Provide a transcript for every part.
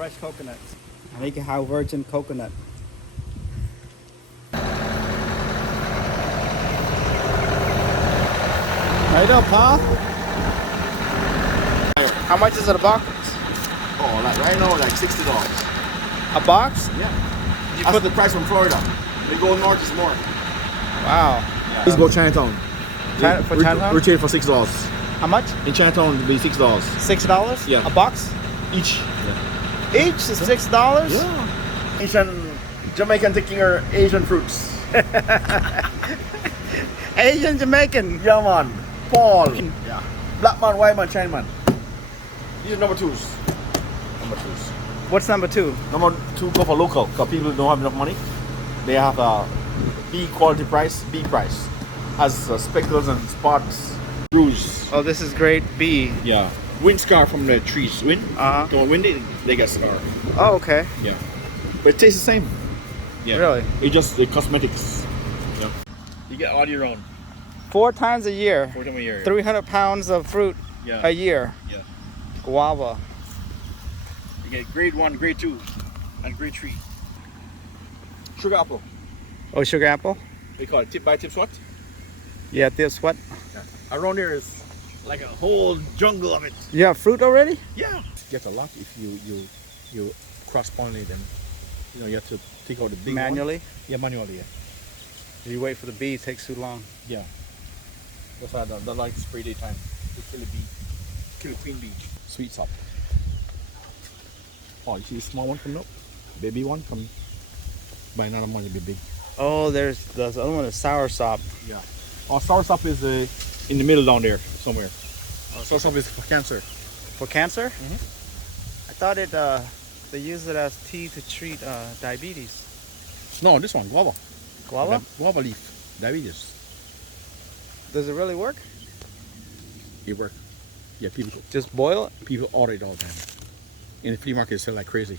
fresh coconuts នេះគេហៅ virgin coconut Right up, huh? How much is it a box? Oh, like right now, like $60. A box? Yeah. You That's put the price from Florida. They go north is more. Wow. Let's go Chinatown. For Chinatown? Retail for $6. How much? In Chinatown, it'll be $6 $6? Yeah. A box? each. Each is $6? Yeah. Asian, Jamaican taking her Asian fruits. Asian Jamaican. Yeah, man. Paul. Yeah. Black man, white man, China man. These are number twos. Number twos. What's number 2? Number two go for local, because people don't have enough money. They have a B quality price, B price. Has speckles and spots, bruise. Oh, this is grade B. Yeah. Wind scar from the trees. Wind? Uh-huh. Don't wind it, they get scar. Oh, okay. Yeah. But it tastes the same. Yeah. Really? It just the cosmetics. Yeah. You get all year round. 4 times a year. 4 times a year. 300 pounds of fruit Yeah. a year. Yeah. Guava. You get grade 1, grade 2, and grade 3. Sugar apple. Oh, sugar apple? They call it tip by tip what? Yeah, this what? Yeah. Around there is like a whole jungle of it. You have fruit already? Yeah. Get a lot if you cross pollinate them. You know, you have to take out the big Manually? one. Yeah, manually. Yeah. If you wait for the bee, it takes too long. Yeah. That's why I don't like to spray daytime to kill a bee, kill a queen bee. Sweet sop. Oh, you see the small one coming up? Baby one from by another one will be big. Oh, there's the other one is sour sop. Yeah. Oh, sour sop is in the middle down there somewhere. Sour sop is for cancer. For cancer? Mm-hmm. I thought it they use it as tea to treat diabetes. No, this one, guava. Guava? Guava leaf, diabetes. Does it really work? It works. Yeah, Just boil it? people order it all the time. In the flea market, they sell like crazy.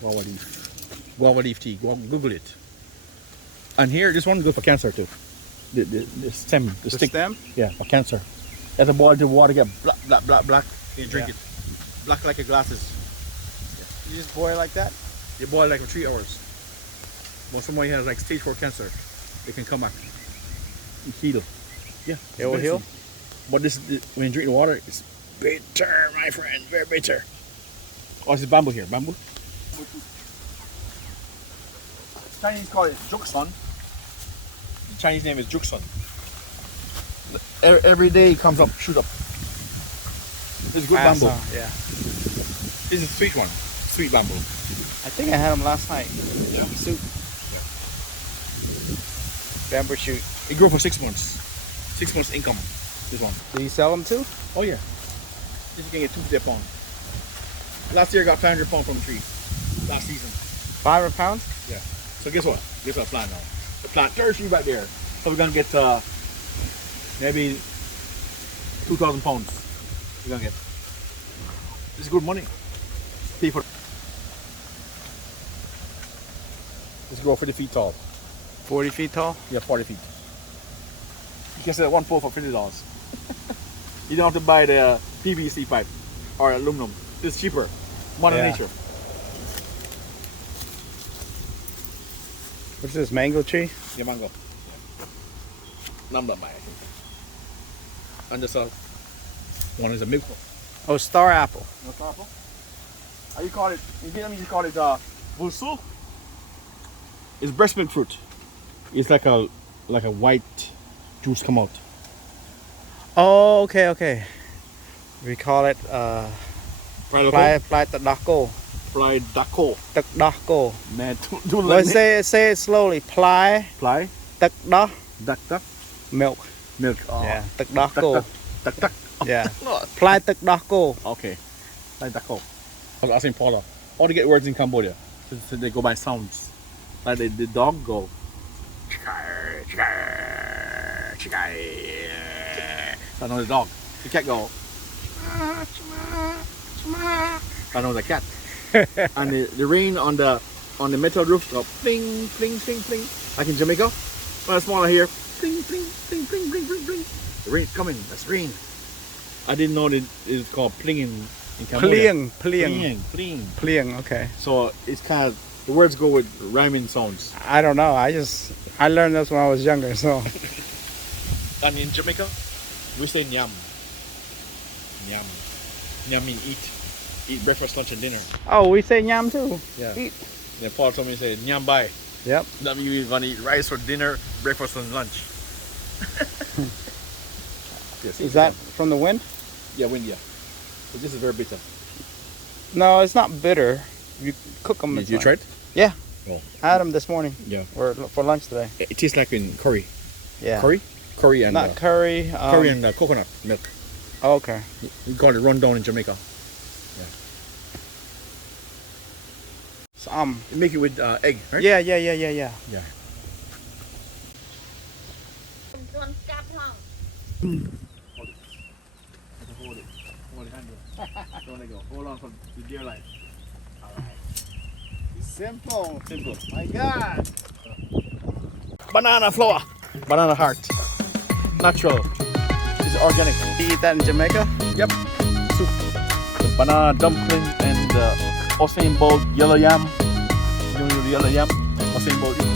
Guava leaf tea. Go Google it. And here, this one good for cancer too. The stem, the stick. Stem? Yeah, for cancer. You have to boil the water, get black. You drink it. Black like your glasses. You just boil like that? You boil like for 3 hours. When somebody has like stage 4 cancer, they can come back and heal. Yeah, It will heal? But when you drink the water, it's bitter, my friend, very bitter. Oh, it's bamboo here, bamboo. Chinese call it juksun. The Chinese name is juksun. Every day it comes up, shoot up. It's good bamboo. Yeah. This is a sweet one, sweet bamboo. I think I had them last night. Yeah. Soup. Bamboo shoot. It grew for 6 months. 6 months income. This one. Do you sell them too? Oh yeah. This you can get 250 a pound. Last year I got 500 pounds from the tree. Last season. 500 pounds? Yeah. So guess what? Guess what I plant now? The plant tertiary back there. So we're gonna get maybe 2,000 pounds. We're gonna get. This is good money. Pay for. Let's grow 50 feet tall. 40 feet tall? Yeah, 40 feet. You can sell one pole for $50. You don't have to buy the PVC pipe or aluminum. It's cheaper. Mother nature. What's this, mango tree? Yeah, mango. Yeah. Number by I think. And this one is a milk. Oh, star apple. No star apple? How you call it? In Vietnamese you call it vusu. It's breast milk fruit. It's like a white juice come out. Oh, okay. We call it fly tadako. Fly dako. Tadako. Man, do Let's say it slowly. Fly tadako. Duck. Milk. Milk. Oh. Yeah. Tadako. Duck. Yeah. Fly tadako. Okay. Like dako. I was asking Paula, how to get words in Cambodia? So they go by sounds. Like the dog go. I know the dog. The cat go. I know the cat. And the rain on the metal roof go pling pling pling pling. Like in Jamaica. When it's smaller here, pling pling pling pling pling pling pling. The rain's coming. That's rain. I didn't know that it's called pling in Cambodia. Pliang. Okay. So it's kind of the words go with rhyming sounds. I don't know. I learned this when I was younger. So And in Jamaica, we say nyam. Nyam. Nyam mean eat. Eat breakfast, lunch, and dinner. Oh, we say yam too. Yeah. Eat. Yeah, Paul told me to say nyam bye. Yep. That means we're gonna eat rice for dinner, breakfast, and lunch. Yes, Is that from the wind? Yeah, wind, yeah. So this is very bitter. No, it's not bitter. You cook them. You tried? Yeah. Oh. I had them this morning. Yeah. Or for lunch today. It tastes like in curry. Yeah. Curry and Not curry. curry and coconut milk. Oh, okay. We call it rundown in Jamaica. So, You make it with egg, right? yeah. Yeah. Hold it. Hold it, hand it. Don't let go. Hold on for the dear life. Simple. Simple. My God. Banana flour. Banana heart. Natural. It's organic. You eat that in Jamaica? Yep. Soup. The banana dumpling and Usain Bolt yellow yam. You know the yellow yam? Usain Bolt.